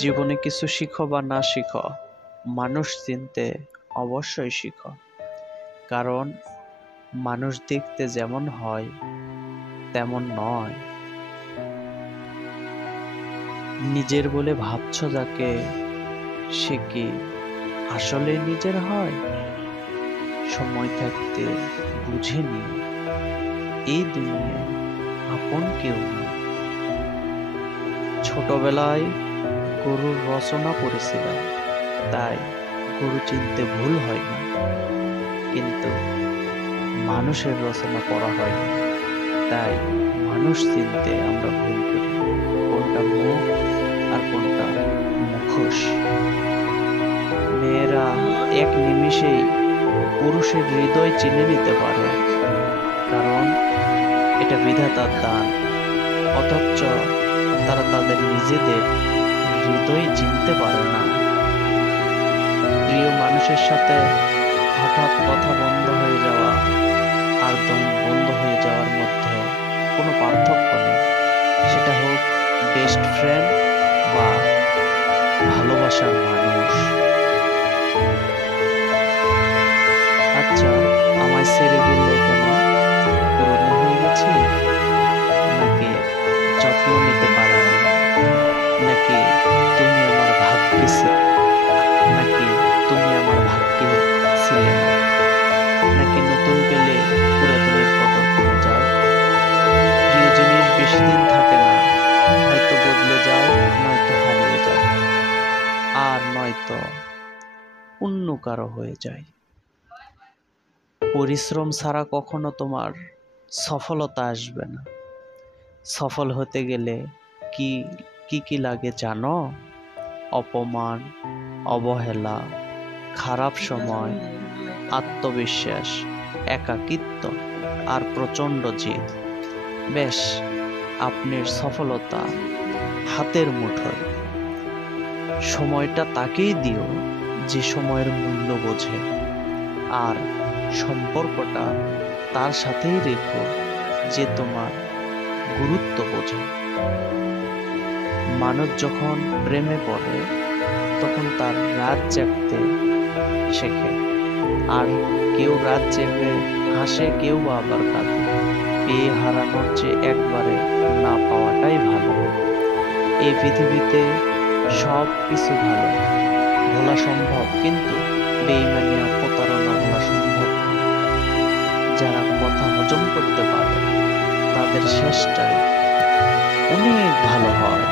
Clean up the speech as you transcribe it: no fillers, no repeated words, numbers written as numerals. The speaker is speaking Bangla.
জীবনে কিছু শিখো বা না শিখো, মানুষ চিনতে অবশ্যই শিখো। কারণ মানুষ দেখতে যেমন হয় তেমন নয়। নিজের বলে ভাবছো যাকে, সে কি আসলে নিজের হয়? সময় থাকতে বুঝে নিও, এই দুনিয়ায় আপন কেউ নেই। ছোটবেলায় গরুর রচনা পড়েছিলাম, তাই গরু চিনতে ভুল হয় না। কিন্তু মানুষের রচনা পড়া হয় না, তাই মানুষ চিনতে আমরা ভুল করি, কোনটা মুখ আর কোনটা মুখোশ। মেয়েরা এক নিমিষেই পুরুষের হৃদয় চিনে নিতে পারে, কারণ এটা বিধাতার দান। অথচ তারা তাদের নিজেদের হৃদয় চিনতে পারে না। প্রিয় মানুষের সাথে হঠাৎ কথা বন্ধ হয়ে যাওয়া আর দম বন্ধ হয়ে যাওয়ার মধ্যে কোনো পার্থক্য নেই। সেটা হোক বেস্ট ফ্রেন্ড বা ভালোবাসার মানুষ। আচ্ছা, আমায় ছেড়ে গেলে কেন? পুরনো হয়ে গেছি, নাকি যত্ন নিতে পারিনি, নাকি তুমি আমার ভাগ্যে নাকি তুমি আমার ভাগ্যে ছিলে না, নাকি নতুন পেলে পুরাতনের কদর কমে যায়? প্রিয় জিনিস বেশি দিন থাকে না, হয়তো বদলে যায়, নয়তো হারিয়ে যায়, আর নয়তো অন্য কারো হয়ে যায়। পরিশ্রম ছাড়া কখনো তোমার সফলতা আসবে না। সফল হতে গেলে কি কি লাগে জানো? অপমান, অবহেলা, খারাপ সময়, আত্মবিশ্বাস, একাকিত্ব আর প্রচণ্ড জেদ। বেশ, আপনার সফলতা হাতের মুঠোয়। সময়টা তাকেই দিও যে সময়ের মূল্য বোঝে, আর সম্পর্কটা তার সাথেই রেখো যে তোমার গুরুত্ব বোঝে। মানুষ যখন প্রেমে পড়ে তখন তার রাত জাগতে শেখে, আর কেউ রাত জেগে হাসে, কেউ আবার কাঁদে। পেয়ে হারানোর চেয়ে একবারে না পাওয়াটাই ভালো। এই পৃথিবীতে সব কিছু ভালো, ভোলা সম্ভব, কিন্তু বেইমানি আর প্রতারণা ভোলা সম্ভব না। যারা কথা হজম করতে পারে তাদের শেষটাই অনেক ভালো হয়।